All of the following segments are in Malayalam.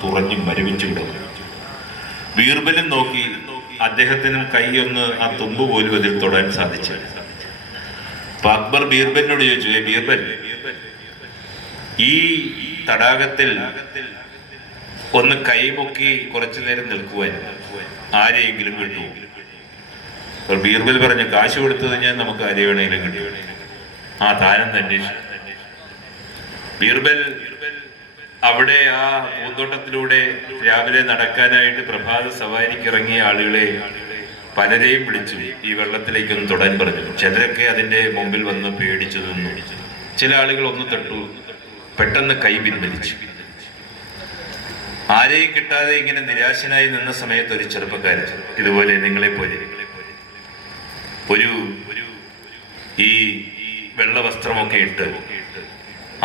തണുത്തുറഞ്ഞു മരവിച്ചു കിടന്നു ബീർബലും നോക്കി അദ്ദേഹത്തിനും കൈയൊന്ന് ആ തുമ്പ് പോലും അതിൽ തൊടാൻ സാധിച്ചു. അക്ബർ ബീർബലിനോട് ചോദിച്ചു "ഏ ബീർബൽ ഈ തടാകത്തിൽ ഒന്ന് കൈമുക്കി കുറച്ചു നേരം നിൽക്കുവാൻ ആരെയെങ്കിലും അപ്പോൾ ബീർബൽ പറഞ്ഞു കാശ് കൊടുത്തത് ഞാൻ നമുക്ക് ആരെ വേണമെങ്കിലും കിട്ടും ആ താരം തന്നെ. ബീർബൽ അവിടെ ആ പൂന്തോട്ടത്തിലൂടെ രാവിലെ നടക്കാനായിട്ട് പ്രഭാത സവാരിക്ക് ഇറങ്ങിയ ആളുകളെ പലരെയും വിളിച്ചു. ഈ വെള്ളത്തിലേക്കൊന്ന് തൊടാൻ പറഞ്ഞു. ചിലരൊക്കെ അതിന്റെ മുമ്പിൽ വന്ന് പേടിച്ചു നിന്നു. ചില ആളുകൾ ഒന്ന് തട്ടു. പെട്ടെന്ന് കൈ പിൻവലിച്ചു. ആരെയും കിട്ടാതെ ഇങ്ങനെ നിരാശനായി നിന്ന സമയത്ത് ഒരു ചെറുപ്പക്കാരൻ ഇതുപോലെ നിങ്ങളെ പോലെ ഒരു ഈ വെള്ള വസ്ത്രമൊക്കെ ഇട്ട്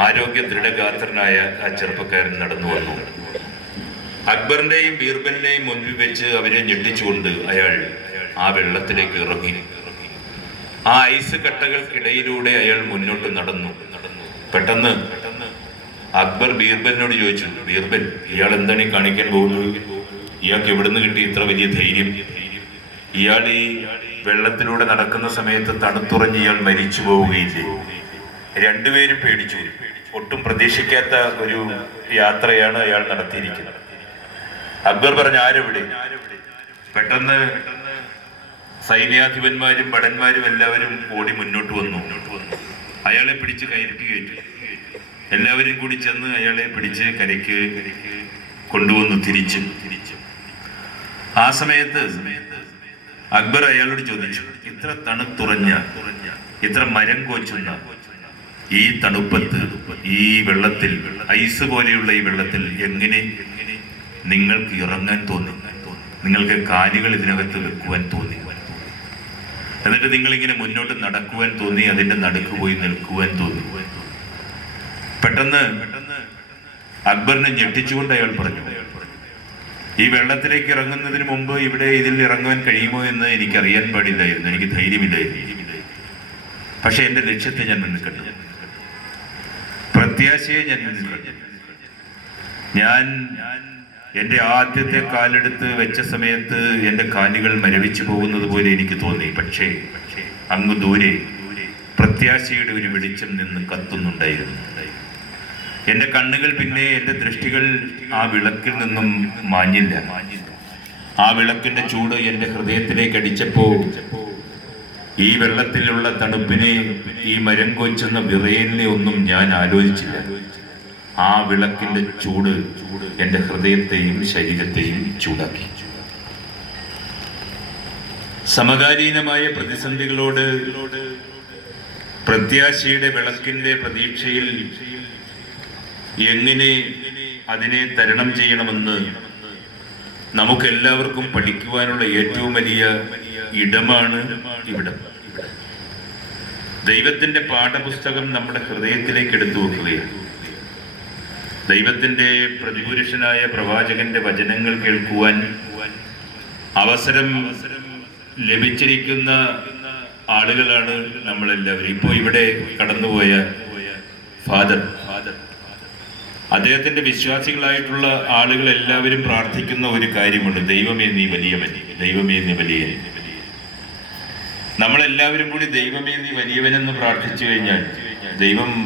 ആരോഗ്യ ദൃഢഗാത്രനായ ആ ചെറുപ്പക്കാരൻ നടന്നു വന്നു. അക്ബറിന്റെയും ബീർബലിന്റെയും മുൻപിൽ വെച്ച് അവരെ ഞെട്ടിച്ചുകൊണ്ട് അയാൾ ആ വെള്ളത്തിലേക്ക് ഇറങ്ങി. ആ ഐസ് കട്ടകൾക്കിടയിലൂടെ അയാൾ മുന്നോട്ട് നടന്നു. പെട്ടെന്ന് അക്ബർ ബീർബലിനോട് ചോദിച്ചു ബീർബൽ ഇയാൾ എന്താണ് ഈ കാണിക്കാൻ പോകുന്നത്? ഇയാൾക്ക് എവിടുന്ന് കിട്ടി ഇത്ര വലിയ ധൈര്യം? ഇയാൾ ഈ വെള്ളത്തിലൂടെ നടക്കുന്ന സമയത്ത് തണുത്തുറഞ്ഞ് ഇയാൾ മരിച്ചു പോവുകയില്ലേ? രണ്ടുപേരും പേടിച്ചു. ഒട്ടും പ്രതീക്ഷിക്കാത്ത ഒരു യാത്രയാണ് അയാൾ നടത്തിയിരിക്കുന്നത്. അക്ബർ പറഞ്ഞ ആരെവിടെ? പെട്ടെന്ന് സൈന്യാധിപന്മാരും ഭടന്മാരും എല്ലാവരും ഓടി മുന്നോട്ട് വന്നു. അയാളെ പിടിച്ച് കയറ്റി കയറ്റി എല്ലാവരും കൂടി ചെന്ന് അയാളെ പിടിച്ച് കരയ്ക്ക് കൊണ്ടുവന്നു തിരിച്ചു. ആ സമയത്ത് അക്ബർ അയാളോട് ചോദിച്ചു ഇത്ര തണുത്തുറഞ്ഞ ഇത്ര മരം കോച്ചുന്ന ഈ തണുപ്പത്ത് ഈ വെള്ളത്തിൽ ഐസ് പോലെയുള്ള ഈ വെള്ളത്തിൽ എങ്ങനെ നിങ്ങൾക്ക് ഇറങ്ങാൻ തോന്നി? നിങ്ങൾക്ക് കാലുകൾ ഇതിനകത്ത് വെക്കുവാൻ തോന്നി? എന്നിട്ട് നിങ്ങൾ ഇങ്ങനെ മുന്നോട്ട് നടക്കുവാൻ തോന്നി അതിന്റെ നടുക്ക് പോയി നിൽക്കുവാൻ തോന്നി. പെട്ടെന്ന് അക്ബറിനെ ഞെട്ടിച്ചുകൊണ്ട് അയാൾ പറഞ്ഞു ഈ വെള്ളത്തിലേക്ക് ഇറങ്ങുന്നതിന് മുമ്പ് ഇവിടെ ഇതിൽ ഇറങ്ങുവാൻ കഴിയുമോ എന്ന് എനിക്ക് അറിയാൻ പാടില്ലായിരുന്നു എനിക്ക് ധൈര്യമില്ലായിരുന്നു. പക്ഷെ എന്റെ ലക്ഷ്യത്തെ ഞാൻ മുന്നിൽ കണ്ടു. പ്രത്യാശയെ ഞാൻ ഞാൻ എന്റെ ആദ്യത്തെ കാലെടുത്ത് വെച്ച സമയത്ത് എന്റെ കാലുകൾ മരവിച്ചു പോകുന്നത് പോലെ എനിക്ക് തോന്നി. പക്ഷേ അങ്ങ് ദൂരെ പ്രത്യാശയുടെ ഒരു വെളിച്ചം നിന്ന് കത്തുന്നുണ്ടായിരുന്നു. എന്റെ കണ്ണുകൾ പിന്നെ എന്റെ ദൃഷ്ടികൾ ആ വിളക്കിൽ നിന്നും മാഞ്ഞില്ല. ആ വിളക്കിന്റെ ചൂട് എന്റെ ഹൃദയത്തിലേക്ക് അടിച്ചപ്പോ ഈ വെള്ളത്തിലുള്ള തണുപ്പിനെ ഈ മരം കൊച്ചുന്ന വിറയലിനെ ഒന്നും ഞാൻ ആലോചിച്ചില്ല. ആ വിളക്കിന്റെ ചൂട് എന്റെ ഹൃദയത്തെയും ശരീരത്തെയും ചൂടാക്കി. സമകാലീനമായ പ്രതിസന്ധികളോട് പ്രത്യാശയുടെ വിളക്കിന്റെ പ്രതീക്ഷയിൽ എങ്ങനെ അതിനെ തരണം ചെയ്യണമെന്ന് നമുക്കെല്ലാവർക്കും പഠിക്കുവാനുള്ള ഏറ്റവും വലിയ ഇടമാണ് ഇവിടം. ദൈവത്തിന്റെ പാഠപുസ്തകം നമ്മുടെ ഹൃദയത്തിലേക്ക് എടുത്തു വെക്കുകയാണ്. ദൈവത്തിന്റെ പ്രതിപുരുഷനായ പ്രവാചകന്റെ വചനങ്ങൾ കേൾക്കുവാൻ അവസരം ലഭിച്ചിരിക്കുന്ന ആളുകളാണ് നമ്മളെല്ലാവരും. ഇപ്പോ ഇവിടെ കടന്നുപോയ ഫാദർ ഫാദർ. അദ്ദേഹത്തിന്റെ വിശ്വാസികളായിട്ടുള്ള ആളുകൾ എല്ലാവരും പ്രാർത്ഥിക്കുന്ന ഒരു കാര്യമുണ്ട്. ദൈവമേ നീ വലിയവൻ ദൈവമേ നീ വലിയവൻ നമ്മളെല്ലാവരും കൂടി ദൈവമേ നീ വലിയവനെന്ന് പ്രാർത്ഥിച്ചു കഴിഞ്ഞാൽ ദൈവം